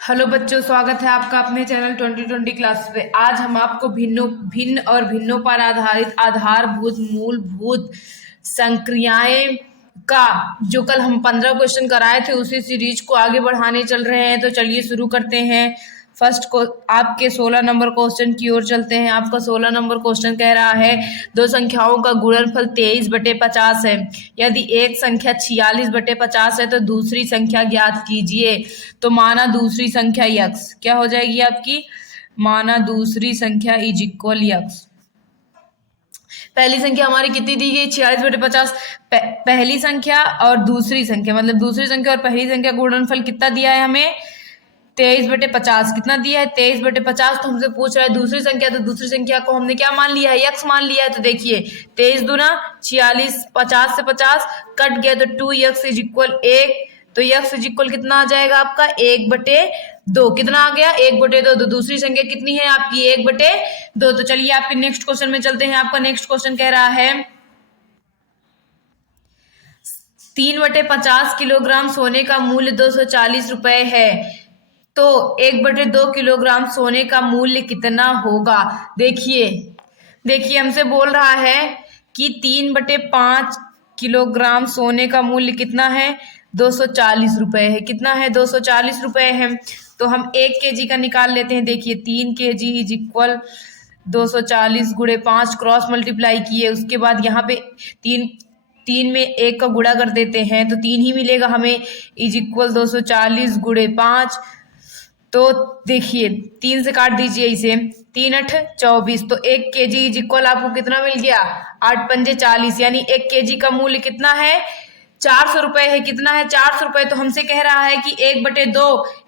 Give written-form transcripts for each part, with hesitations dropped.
Hello बच्चों, स्वागत है आपका अपने चैनल 2020 क्लास पे। आज हम आपको भिन्न और भिन्नों पर आधारित आधारभूत मूलभूत संक्रियाएं का जो कल हम 15 क्वेश्चन कराए थे उसी सीरीज को आगे बढ़ाने चल रहे हैं। तो चलिए शुरू करते हैं। फर्स्ट को आपके 16 नंबर क्वेश्चन की ओर चलते हैं। आपका 16 नंबर क्वेश्चन कह रहा है दो संख्याओं का गुणनफल 23/50 है। यदि एक संख्या 46/50 है तो दूसरी संख्या ज्ञात कीजिए। तो माना दूसरी संख्या यक्स क्या हो जाएगी आपकी, माना दूसरी संख्या इज इक्वल यक्स। पहली संख्या हमारी कितनी दी गई, 46/50। पहली संख्या और दूसरी संख्या मतलब दूसरी संख्या और पहली संख्या गुणनफल कितना दिया है हमें, 23/50। कितना दिया है, 23/50। तो हमसे पूछ रहा है दूसरी संख्या, तो दूसरी संख्या को हमने क्या मान लिया है, यक्स मान लिया है। तो देखिए 23 दूना 46, 50 से 50 कट गया तो 2x इज इक्वल 1। तो यक्स इज इक्वल कितना आ जाएगा आपका 1/2। कितना आ गया 1/2। तो दूसरी संख्या कितनी है आपकी 1/2। तो चलिए आपके नेक्स्ट क्वेश्चन में चलते हैं। आपका नेक्स्ट क्वेश्चन कह रहा है 3/50 किलोग्राम सोने का मूल्य 240 रुपए है, तो 1/2 किलोग्राम सोने का मूल्य कितना होगा। देखिए हमसे बोल रहा है कि 3/5 किलोग्राम सोने का मूल्य कितना है, 240 रुपए है। कितना है, 240 रुपए है। तो हम 1 kg का निकाल लेते हैं। देखिए 3 kg इज इक्वल 240 गुणे 5 क्रॉस मल्टीप्लाई किए, उसके बाद यहाँ पे तीन में एक का गुणा कर देते हैं तो 3 ही मिलेगा हमें, इज इक्वल 240 गुणे 5। तो देखिए 3 से काट दीजिए इसे, 3 × 8 = 24। तो 1 kg इज इक्वल आपको कितना मिल गया, 8×5 = 40। यानी 1 kg का मूल्य कितना है, 400 रुपए है। कितना है, 400 रुपए। तो हमसे कह रहा है कि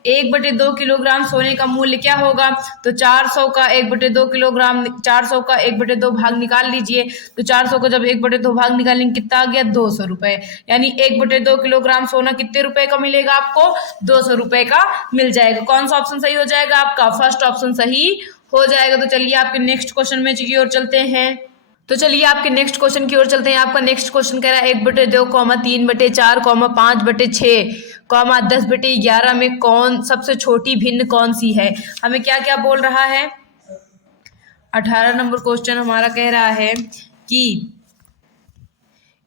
1/2 किलोग्राम सोने का मूल्य क्या होगा। तो 400 का 1/2 किलोग्राम, 400 का 1/2 भाग निकाल लीजिए। तो 400 को जब 1/2 भाग निकालेंगे कितना आ गया, 200 रुपए। यानी 1/2 किलोग्राम सोना कितने रुपए का मिलेगा आपको, 200 रुपए का मिल जाएगा। कौन सा ऑप्शन सही हो जाएगा आपका, फर्स्ट ऑप्शन सही हो जाएगा। तो चलिए आपके नेक्स्ट क्वेश्चन में की ओर चलते हैं। तो चलिए आपके नेक्स्ट क्वेश्चन की ओर चलते हैं। आपका नेक्स्ट क्वेश्चन कह रहा है 1/2, 3/4, 5/6, 10/11 में कौन सबसे छोटी भिन्न कौन सी है। हमें क्या क्या बोल रहा है, 18 नंबर क्वेश्चन हमारा कह रहा है कि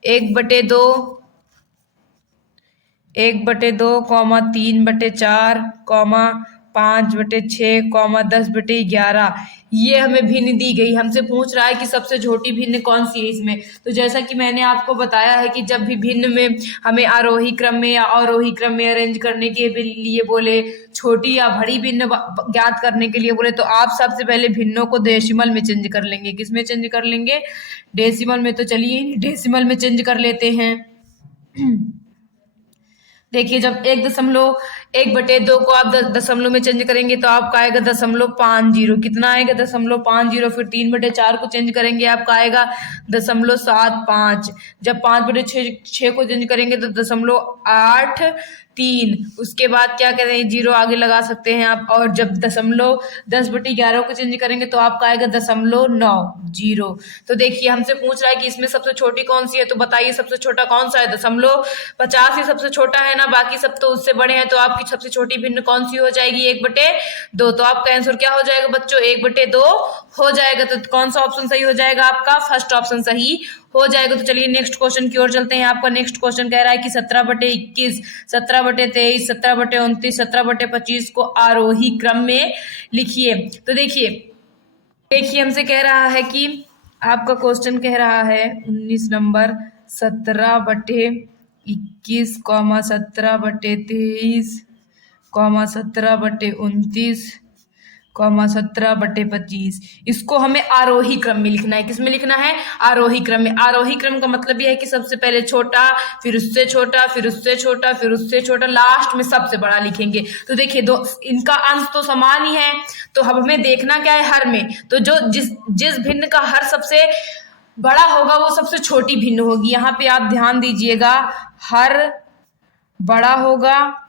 1/2, 3/4, 5/6, 10/11 ये हमें भिन्न दी गई। हमसे पूछ रहा है कि सबसे छोटी भिन्न कौन सी है इसमें। तो जैसा कि मैंने आपको बताया है कि जब भी भिन्न में हमें आरोही क्रम में या अवरोही क्रम में अरेंज करने के लिए बोले, छोटी या बड़ी भिन्न ज्ञात करने के लिए बोले, तो आप सबसे पहले भिन्नों को डेसिमल में चेंज कर लेंगे। किसमें चेंज कर लेंगे, डेसिमल में। तो चलिए डेसिमल में चेंज कर लेते हैं। देखिए जब 1/2 को आप दशमलव में चेंज करेंगे तो आपका आएगा 0.50। कितना आएगा, 0.50। फिर 3/4 को चेंज करेंगे आपका आएगा 0.75। जब 5/6 को चेंज करेंगे तो 0.83। उसके बाद क्या कहते हैं, 0 आगे लगा सकते हैं आप। और जब 10/11 को चेंज करेंगे तो आपका आएगा 0.90। तो देखिए हमसे पूछ रहा है कि इसमें सबसे छोटी कौन सी है। तो बताइए सबसे छोटा कौन सा है, 0.50 ही सबसे छोटा है ना, बाकी सब तो उससे बड़े हैं। तो आपकी सबसे छोटी भिन्न कौन सी हो जाएगी, 1/2। तो आपका आंसर क्या हो जाएगा बच्चों, 1/2 हो जाएगा। तो कौन सा ऑप्शन सही हो जाएगा आपका, फर्स्ट ऑप्शन सही हो जाएगा। तो चलिए नेक्स्ट क्वेश्चन की ओर चलते हैं। आपका नेक्स्ट क्वेश्चन कह रहा है कि 17/21, 17/23, 17/29, 17/25 को आरोही क्रम में लिखिए। तो देखिए हमसे कह रहा है कि आपका क्वेश्चन कह रहा है 19 नंबर 17/21, 17/23, 17/29, 17/25। इसको हमें आरोही क्रम में लिखना है। किसमें लिखना है, आरोही क्रम में। आरोही क्रम का मतलब यह है कि सबसे पहले छोटा, फिर उससे छोटा, फिर उससे छोटा, फिर उससे छोटा, लास्ट में सबसे बड़ा लिखेंगे। तो देखिए दो इनका अंश तो समान ही है, तो हमें देखना क्या है, हर में। तो जो जिस भिन्न का हर सबसे बड़ा होगा वो सबसे छोटी भिन्न होगी। यहाँ पे आप ध्यान दीजिएगा, हर बड़ा होगा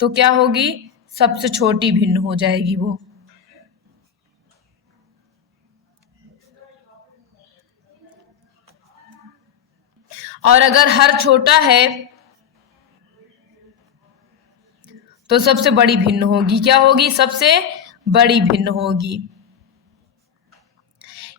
तो क्या होगी, सबसे छोटी भिन्न हो जाएगी वो। और अगर हर छोटा है तो सबसे बड़ी भिन्न होगी। क्या होगी? सबसे बड़ी भिन्न होगी।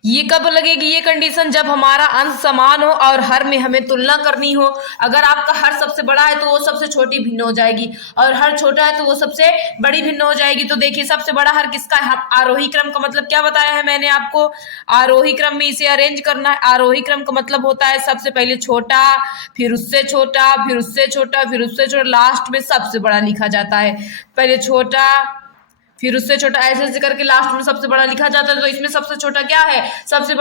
ये कब लगेगी ये कंडीशन? जब हमारा अंश समान हो और हर में हमें तुलना करनी हो। अगर आपका हर सबसे बड़ा है तो वो सबसे छोटी भिन्न हो जाएगी, और हर छोटा है तो वो सबसे बड़ी भिन्न हो जाएगी। तो देखिए सबसे बड़ा हर किसका है? आरोही क्रम का मतलब क्या बताया है मैंने आपको? आरोही क्रम में इसे अरेंज करना है। आरोही क्रम का मतलब होता है सबसे पहले छोटा, फिर उससे छोटा, फिर उससे छोटा, फिर उससे छोटा, लास्ट में सबसे बड़ा लिखा जाता है। पहले छोटा, फिर उससे छोटा, ऐसे ऐसे करके लास्ट में सबसे बड़ा लिखा जाता है। तो इसमें सबसे छोटा क्या है? सबसे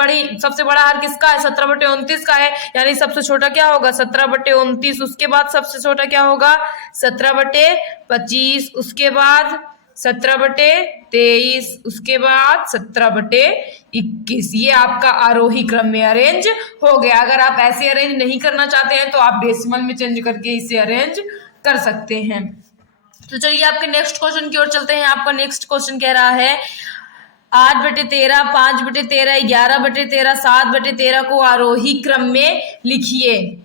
बड़ा हर किसका है? 17/29 का है। यानी सबसे छोटा क्या होगा? 17/29। उसके बाद सबसे छोटा क्या होगा? 17/25। उसके बाद 17/23। उसके बाद 17/21। ये आपका आरोही क्रम में अरेंज हो गया। अगर आप ऐसे अरेंज नहीं करना चाहते हैं तो आप डेसिमल में चेंज करके इसे अरेंज कर सकते हैं। तो चलिए आपके नेक्स्ट क्वेश्चन की ओर चलते हैं। आपका नेक्स्ट क्वेश्चन कह रहा है 8/13, 5/13, 11/13, 7/13 को आरोही क्रम में लिखिए।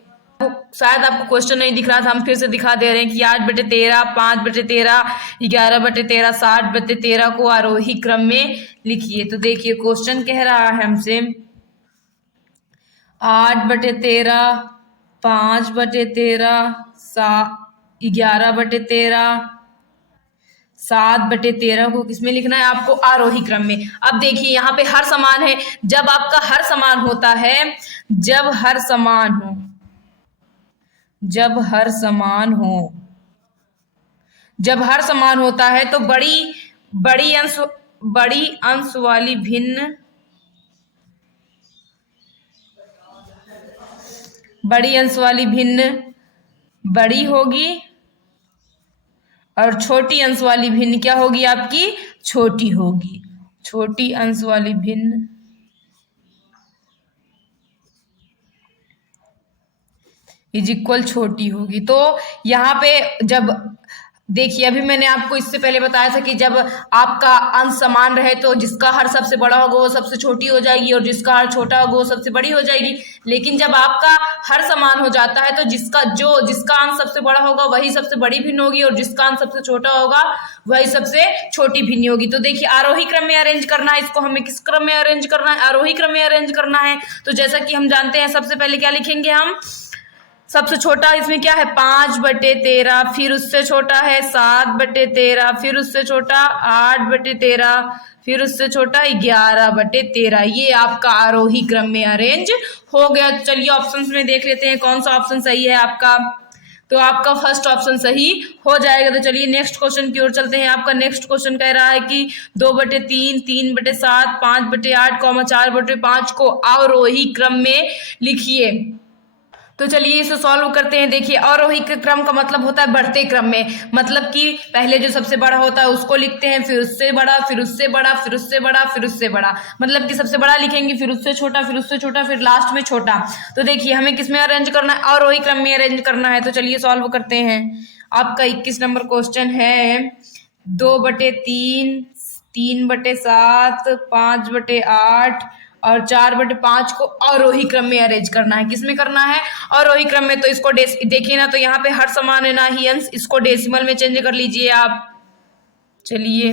शायद आपको क्वेश्चन नहीं दिख रहा था, हम फिर से दिखा दे रहे हैं कि 8/13, 5/13, 11/13, 7/13 को आरोही क्रम में लिखिए। तो देखिए क्वेश्चन कह रहा है हमसे 8/13, 5/13, 11/13, 7/13 को किसमें लिखना है आपको? आरोही क्रम में। अब देखिए यहाँ पे हर समान है। जब आपका हर समान होता है, जब हर समान हो, जब हर समान हो, जब हर समान होता है तो बड़ी अंश वाली भिन्न, बड़ी अंश वाली भिन्न बड़ी होगी और छोटी अंश वाली भिन्न क्या होगी आपकी? छोटी होगी। छोटी अंश वाली भिन्न इज इक्वल छोटी होगी। तो यहाँ पे जब देखिए अभी मैंने आपको इससे पहले बताया था कि जब आपका अंश समान रहे तो जिसका हर सबसे बड़ा होगा वो सबसे छोटी हो जाएगी और जिसका हर छोटा होगा वो सबसे बड़ी हो जाएगी। लेकिन जब आपका हर समान हो जाता है तो जिसका अंश सबसे बड़ा होगा वही सबसे बड़ी भिन्न होगी और जिसका अंश सबसे छोटा होगा वही सबसे छोटी भिन्न होगी। तो देखिए आरोही क्रम में अरेंज करना है इसको। हमें किस क्रम में अरेंज करना है? आरोही क्रम में अरेंज करना है। तो जैसा कि हम जानते हैं सबसे पहले क्या लिखेंगे हम? सबसे छोटा इसमें क्या है? 5/13, फिर उससे छोटा है 7/13, फिर उससे छोटा 8/13, फिर उससे छोटा 11/13। ये आपका आरोही क्रम में अरेंज हो गया। चलिए ऑप्शंस में देख लेते हैं कौन सा ऑप्शन सही है आपका। तो आपका फर्स्ट ऑप्शन सही हो जाएगा। तो चलिए नेक्स्ट क्वेश्चन की ओर चलते हैं। आपका नेक्स्ट क्वेश्चन कह रहा है कि 2/3, 3/7, 5/8, 4/5 को अवरोही क्रम में लिखिए। तो चलिए इसे सॉल्व करते हैं। देखिए आरोही क्रम का मतलब होता है बढ़ते क्रम में, मतलब कि पहले जो सबसे बड़ा होता है उसको लिखते हैं, फिर उससे बड़ा, फिर उससे बड़ा, फिर उससे बड़ा, फिर उससे बड़ा, मतलब कि सबसे बड़ा लिखेंगे, फिर उससे छोटा, फिर उससे छोटा, फिर लास्ट में छोटा। तो देखिए हमें किसमें अरेंज करना है? आरोही क्रम में अरेंज करना है। तो चलिए सॉल्व करते हैं। आपका 21 नंबर क्वेश्चन है 2/3, 3/7, 5/8 और 4/5 को आरोही क्रम में अरेंज करना है। किसमें करना है? आरोही क्रम में। तो इसको देखिए ना, तो यहाँ पे हर समान है ना ही अंश, इसको डेसिमल में चेंज कर लीजिए आप। चलिए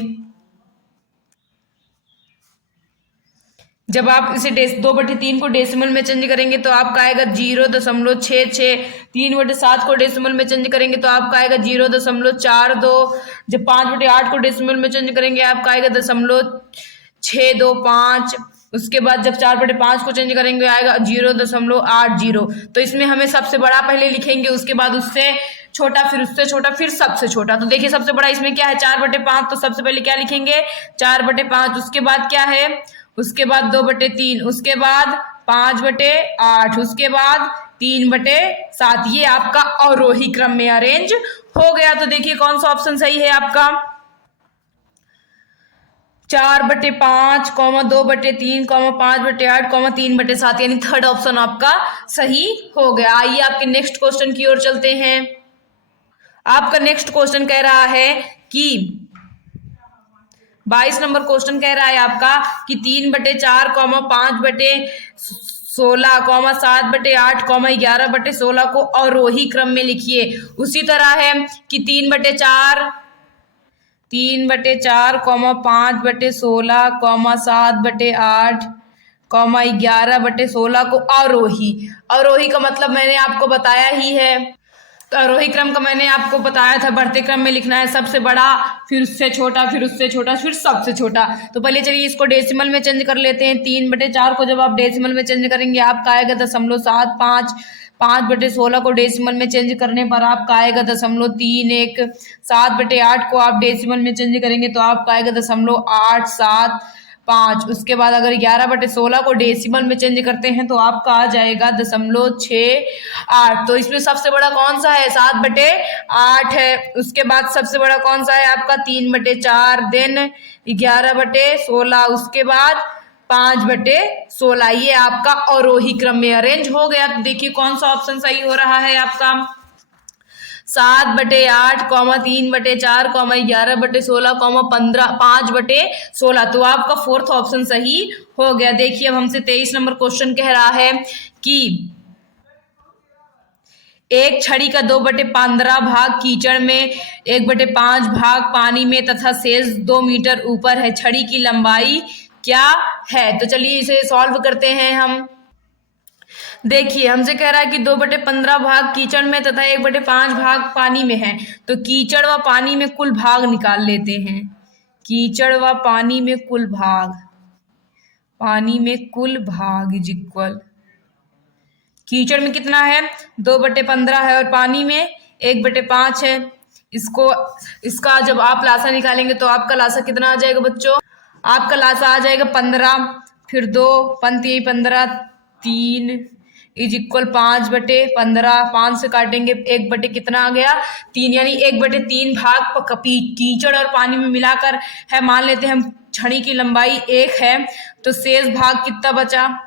जब आप इसे 2/3 को डेसिमल में चेंज करेंगे तो आपका आएगा 0.66। 3/7 को डेसिमल में चेंज करेंगे तो आपका आएगा 0.42। जब 5/8 को डेसिमल में चेंज करेंगे आपका आएगा 0.625। उसके बाद जब 4/5 को चेंज करेंगे आएगा 0.80। तो इसमें हमें सबसे बड़ा पहले लिखेंगे, उसके बाद उससे छोटा, फिर उससे छोटा, फिर सबसे छोटा। तो देखिए सबसे बड़ा इसमें क्या है? 4/5। तो सबसे पहले क्या लिखेंगे? 4/5। उसके बाद क्या है? उसके बाद 2/3, उसके बाद 5/8, उसके बाद 3/7। ये आपका अवरोही क्रम में अरेंज हो गया। तो देखिए कौन सा ऑप्शन सही है आपका? 4/5, 2/3, 5/8, 3/7, यानी थर्ड ऑप्शन आपका सही हो गया। आइए आपके नेक्स्ट क्वेश्चन की ओर चलते हैं। आपका नेक्स्ट क्वेश्चन कह रहा है कि 22 नंबर क्वेश्चन कह रहा है आपका कि 3/4, 5/16, 7/8, 11/16 को अवरोही क्रम में लिखिए। उसी तरह है कि 3/4, 3/4, 5/16, 7/8, 11/16 को अवरोही। अवरोही का मतलब मैंने आपको बताया ही है। तो आरोही क्रम का मैंने आपको बताया था, बढ़ते क्रम में लिखना है सबसे बड़ा, फिर उससे छोटा, फिर उससे छोटा, फिर सबसे छोटा। तो पहले चलिए इसको डेसिमल में चेंज कर लेते हैं। 3/4 को जब आप डेसिमल में चेंज करेंगे आपका आएगा 0.75। 5/16 को डेसिमल में चेंज करने पर आपका आएगा 0.31। 7/8 को आप डेसिमल में चेंज करेंगे तो आपका आएगा 0.875। उसके बाद अगर 11/16 को डेसिमल में चेंज करते हैं तो आपका आ जाएगा 0.68। तो इसमें सबसे बड़ा कौन सा है? 7/8 है। उसके बाद सबसे बड़ा कौन सा है आपका? 3/4, देन 11/16, उसके बाद 5/16। ये आपका अवरोही क्रम में अरेंज हो गया। तो देखिए कौन सा ऑप्शन सही हो रहा है आपका? 7/8, 3/4, 11/16, 5/16। तो आपका फोर्थ ऑप्शन सही हो गया। देखिए अब हमसे 23 नंबर क्वेश्चन कह रहा है कि एक छड़ी का 2/15 भाग कीचड़ में, 1/5 भाग पानी में तथा शेष 2 मीटर ऊपर है। छड़ी की लंबाई क्या है? तो चलिए इसे सॉल्व करते हैं हम। देखिए हमसे कह रहा है कि 2/15 भाग कीचड़ में तथा 1/5 भाग पानी में है। तो कीचड़ व पानी में कुल भाग निकाल लेते हैं। कीचड़ व पानी में कुल भाग, पानी में कुल भाग इज इक्वल, कीचड़ में कितना है? 2/15 है और पानी में 1/5 है। इसका जब आप लासा निकालेंगे तो आपका लासा कितना आ जाएगा बच्चों? आपका लासा आ जाएगा 15, फिर 2 पंती 15, 3 इज इक्वल 5/15। 5 से काटेंगे 1 कितना आ गया? 3, यानी 1/3 भाग कीचड़ और पानी में मिलाकर है। मान लेते हैं हम छड़ी की लंबाई 1 है, तो शेष भाग कितना बचा?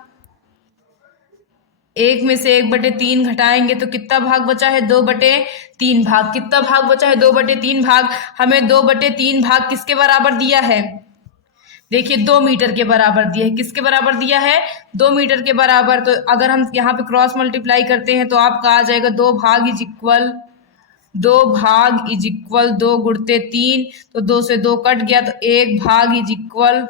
1 में से 1/3 घटाएंगे तो कितना भाग बचा है? 2/3 भाग। कितना भाग बचा है? 2/3 भाग। हमें 2/3 भाग किसके बराबर दिया है? देखिए 2 मीटर के बराबर दिया है। किसके बराबर दिया है? 2 मीटर के बराबर। तो अगर हम यहाँ पे क्रॉस मल्टीप्लाई करते हैं तो आपका आ जाएगा 2 भाग इज इक्वल 2 भाग इज इक्वल 2 गुणते 3, तो 2 से 2 कट गया, तो 1 भाग इज इक्वल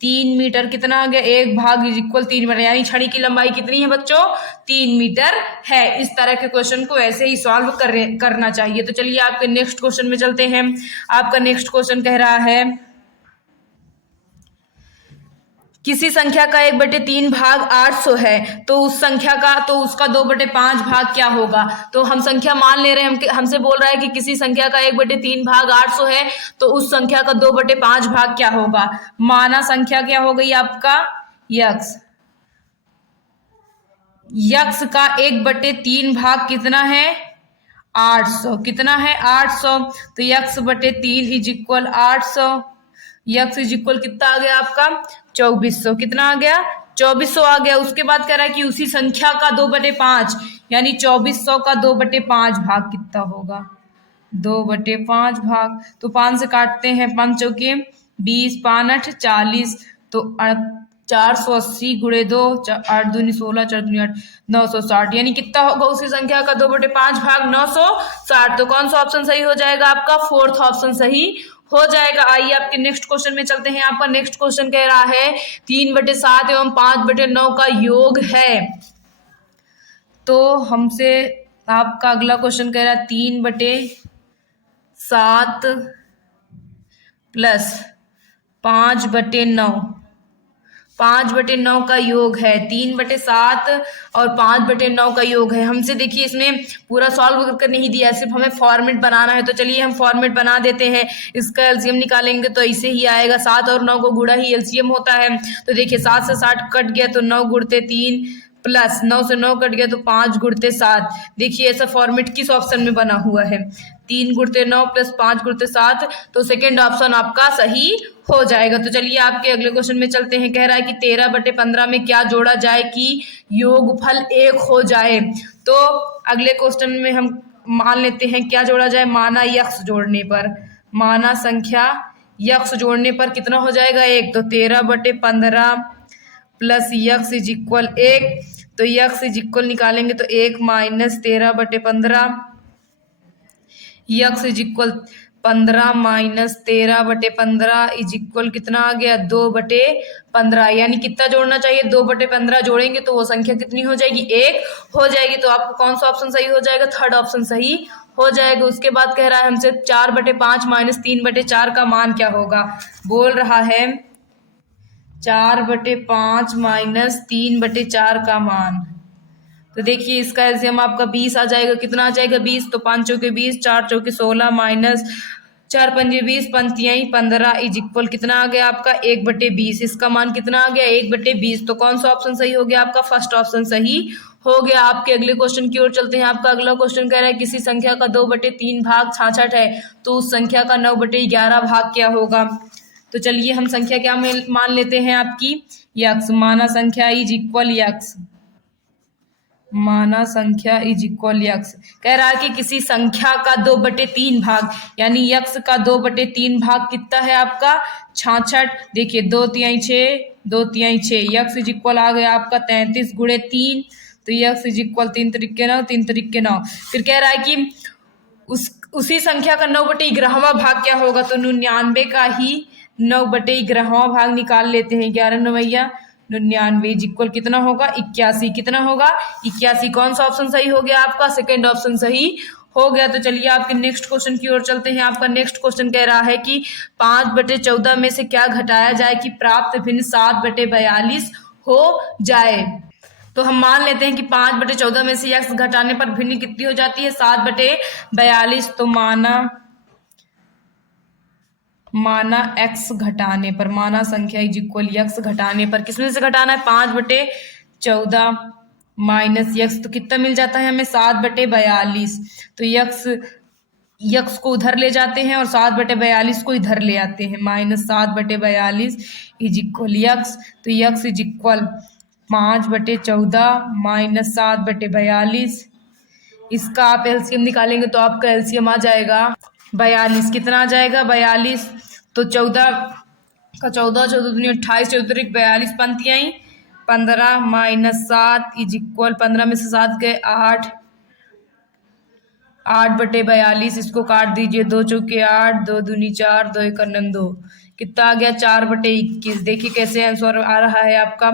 3 मीटर। कितना आ गया? 1 भाग इज इक्वल 3 मीटर, यानी छड़ी की लंबाई कितनी है बच्चों? 3 मीटर है। इस तरह के क्वेश्चन को ऐसे ही सॉल्व करना चाहिए। तो चलिए आपके नेक्स्ट क्वेश्चन में चलते हैं। आपका नेक्स्ट क्वेश्चन कह रहा है किसी संख्या का 1/3 भाग 800 है, तो उस संख्या का, तो उसका 2/5 भाग क्या होगा? तो हम संख्या मान ले रहे हैं, हमसे बोल रहा है कि किसी संख्या का 1/3 भाग 800 है, तो उस संख्या का 2/5 भाग क्या होगा? माना संख्या क्या हो गई आपका? यक्स। यक्स का 1/3 भाग कितना है? 800। कितना है? 800। तो यक्स/3 is equal 800। X is equal कितना आ गया आपका? 2400। कितना आ गया? 2400 आ गया। उसके बाद कह रहा है कि उसी संख्या का 2/5, यानी 2400 का 2/5 भाग कितना होगा? 2/5 भाग। तो 5 से काटते हैं, 5 चौके 20, 5 8 40, तो 480 गुणे 2, 8 दूनी 16, 4 दूनी 8, 960। यानी कितना होगा उसी संख्या का 2/5 भाग? 960। तो कौन सा ऑप्शन सही हो जाएगा आपका? फोर्थ ऑप्शन सही हो जाएगा। आइए आपके नेक्स्ट क्वेश्चन में चलते हैं। आपका नेक्स्ट क्वेश्चन कह रहा है 3/7 एवं 5/9 का योग है। तो हमसे आपका अगला क्वेश्चन कह रहा है 3/7 प्लस 5/9, 5/9 का योग है। 3/7 और 5/9 का योग है। हमसे देखिए इसमें पूरा सॉल्व करके नहीं दिया, सिर्फ हमें फॉर्मेट बनाना है। तो चलिए हम फॉर्मेट बना देते हैं। इसका एलसीएम निकालेंगे तो ऐसे ही आएगा। 7 और 9 को गुणा ही एलसीएम होता है। तो देखिए 7 से 60 कट गया तो 9 गुणते 3, प्लस 9 से 9 कट गया तो 5 गुणते 7। देखिए ऐसा फॉर्मेट किस ऑप्शन में बना हुआ है? 3 गुणते 9 प्लस 5 गुणते 7। तो सेकेंड ऑप्शन आपका सही हो जाएगा। तो चलिए आपके अगले क्वेश्चन में चलते हैं। कह रहा है कि 13/15 में क्या जोड़ा जाए कि योगफल 1 हो जाए? तो अगले क्वेश्चन में हम मान लेते हैं क्या जोड़ा जाए? माना यक्स जोड़ने पर, माना संख्या यक्स जोड़ने पर कितना हो जाएगा? 1। तो 13/15 प्लस यक्स इज इक्वल 1। तो यक्स इज इक्वल निकालेंगे तो 1 minus 13/15, x is equal 15 minus 13/15 is equal कितना आ गया 2/15। यानी कितना जोड़ना चाहिए 2/15 जोड़ेंगे तो वो संख्या कितनी हो जाएगी 1 हो जाएगी। तो आपको कौन सा ऑप्शन सही हो जाएगा, थर्ड ऑप्शन सही हो जाएगा। उसके बाद कह रहा है हमसे 4/5 माइनस 3/4 का मान क्या होगा। बोल रहा है 4/5 माइनस 3/4 का मान। तो देखिए इसका एलसीएम आपका 20 आ जाएगा। कितना आ जाएगा 20, तो 5 चौके 20, 4 चौके 16 माइनस 4 पंजे 20, पंतियाई 15 इज इक्वल कितना आ गया आपका 1/20। इसका मान कितना आ गया 1/20। तो कौन सा ऑप्शन सही हो गया आपका, फर्स्ट ऑप्शन सही हो गया। आपके अगले क्वेश्चन की ओर चलते हैं। आपका अगला क्वेश्चन कह रहा है किसी संख्या का 2/3 भाग 66 है तो उस संख्या का 9/11 भाग क्या होगा। तो चलिए हम संख्या क्या मान लेते हैं आपकी यक्स। माना संख्या इज इक्वल यक्स, माना संख्या इज इक्वल यक्स। कह रहा है कि किसी संख्या का 2/3 भाग यानी यक्स का 2/3 भाग कितना है आपका 66। देखिए 2 तिहाई 6, 2 तिहाई 6, यक्स इज इक्वल आ गया आपका 33 गुणे 3। तो यक्स इज इक्वल 3 तरीके 9, 3 तरीके 9। फिर कह रहा है कि उसी संख्या का 9/11वां भाग क्या होगा। तो 99 का ही 9/11वां भाग निकाल लेते हैं। 11 9 99 इक्वल कितना होगा 81। कितना होगा 81। कौन सा ऑप्शन सही हो गया आपका, सेकंड ऑप्शन सही हो गया। तो चलिए आपके नेक्स्ट क्वेश्चन की ओर चलते हैं। आपका नेक्स्ट क्वेश्चन कह रहा है कि 5/14 में से क्या घटाया जाए कि प्राप्त भिन्न 7/42 हो जाए। तो हम मान लेते हैं कि 5/14 में से x घटाने पर भिन्न कितनी हो जाती है 7/42। तो माना x घटाने पर, माना संख्या इज इक्वल x घटाने पर किसमें से घटाना है 5/14 माइनस x। तो कितना मिल जाता है हमें 7/42। तो यक्स को उधर ले जाते हैं और 7/42 को इधर ले आते हैं। Minus 7/42 is equal x. तो यक्स इज इक्वल 5/14 माइनस 7/42। इसका आप एलसीएम निकालेंगे तो आपका एलसीएम आ जाएगा 42। कितना आ जाएगा 42। तो 14 का 14, 14 दूनी 28, 14 42, पंतियाई 15 माइनस 7 इज इक्वल 15 में से 7 गए 8, 8/42। इसको काट दीजिए 2 चौके 8, 2 दूनी 4, 2 एक 2। कितना आ गया 4/21। देखिए कैसे आंसर आ रहा है आपका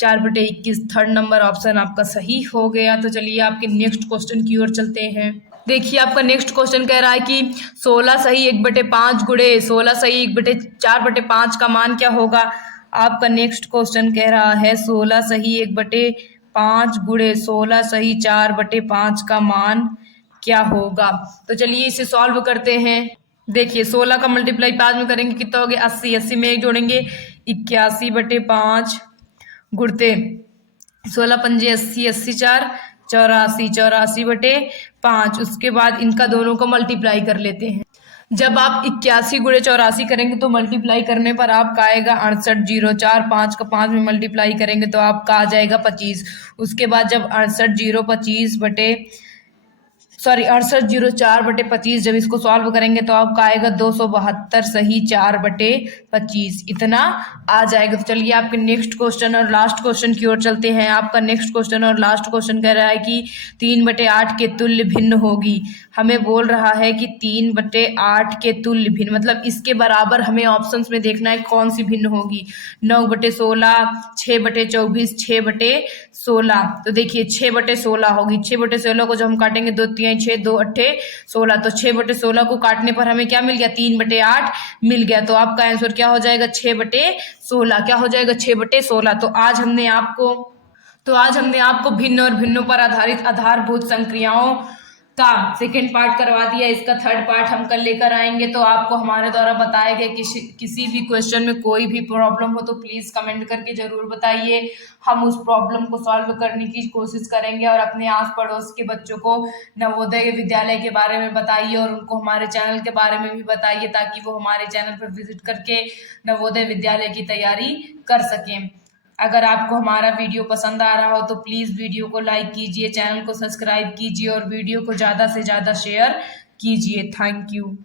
4/21। थर्ड नंबर ऑप्शन आपका सही हो गया। तो चलिए आपके नेक्स्ट क्वेश्चन की ओर चलते हैं। देखिए आपका नेक्स्ट क्वेश्चन कह रहा है कि 16 सही 1/5 गुणे 16 सही 4/5 का मान क्या होगा। आपका नेक्स्ट क्वेश्चन कह रहा है 16 सही 1/5 गुणे 16 सही 4/5 का मान क्या होगा। तो चलिए इसे सॉल्व करते हैं। देखिए 16 का मल्टीप्लाई 5 में करेंगे कितना हो गया 80, 80 में एक जोड़ेंगे 81/5 गुणते 16 पंजे 80, 80 4 84, 84/5। उसके बाद इनका दोनों को मल्टीप्लाई कर लेते हैं। जब आप 81 गुणे 84 करेंगे तो मल्टीप्लाई करने पर आपका आएगा 68 0 4, 5 का 5 में मल्टीप्लाई करेंगे तो आपका आ जाएगा 25। उसके बाद जब 68 0 25 68 0 4/25 जब इसको सॉल्व करेंगे तो आपका आएगा 272 सही 4/25 इतना आ जाएगा। तो चलिए आपके नेक्स्ट क्वेश्चन और लास्ट क्वेश्चन की ओर चलते हैं। आपका नेक्स्ट क्वेश्चन और लास्ट क्वेश्चन कह रहा है कि 3/8 के तुल्य भिन्न होगी। हमें बोल रहा है कि 3/8 के तुल्य भिन्न मतलब इसके बराबर हमें ऑप्शंस में देखना है कौन सी भिन्न होगी। 9/16, 6/24, 6/16। तो देखिए 6/16 होगी। 6/16 को जब हम काटेंगे 2 3 6, 2 8 16। तो 6/16 को काटने पर हमें क्या मिल गया 3/8 मिल गया। तो आपका आंसर क्या हो जाएगा 6/16। क्या हो जाएगा 6/16। तो आज हमने आपको भिन्न और भिन्नों पर आधारित आधारभूत संक्रियाओं का सेकेंड पार्ट करवा दिया। इसका थर्ड पार्ट हम कल लेकर आएंगे। तो आपको हमारे द्वारा बताए गए किसी भी क्वेश्चन में कोई भी प्रॉब्लम हो तो प्लीज कमेंट करके जरूर बताइए। हम उस प्रॉब्लम को सॉल्व करने की कोशिश करेंगे और अपने आस पड़ोस के बच्चों को नवोदय विद्यालय के बारे में बताइए और उनको हमारे चैनल के बारे में भी बताइए ताकि वो हमारे चैनल पर विजिट करके नवोदय विद्यालय की तैयारी कर सकें। अगर आपको हमारा वीडियो पसंद आ रहा हो तो प्लीज़ वीडियो को लाइक कीजिए, चैनल को सब्सक्राइब कीजिए और वीडियो को ज़्यादा से ज़्यादा शेयर कीजिए। Thank you.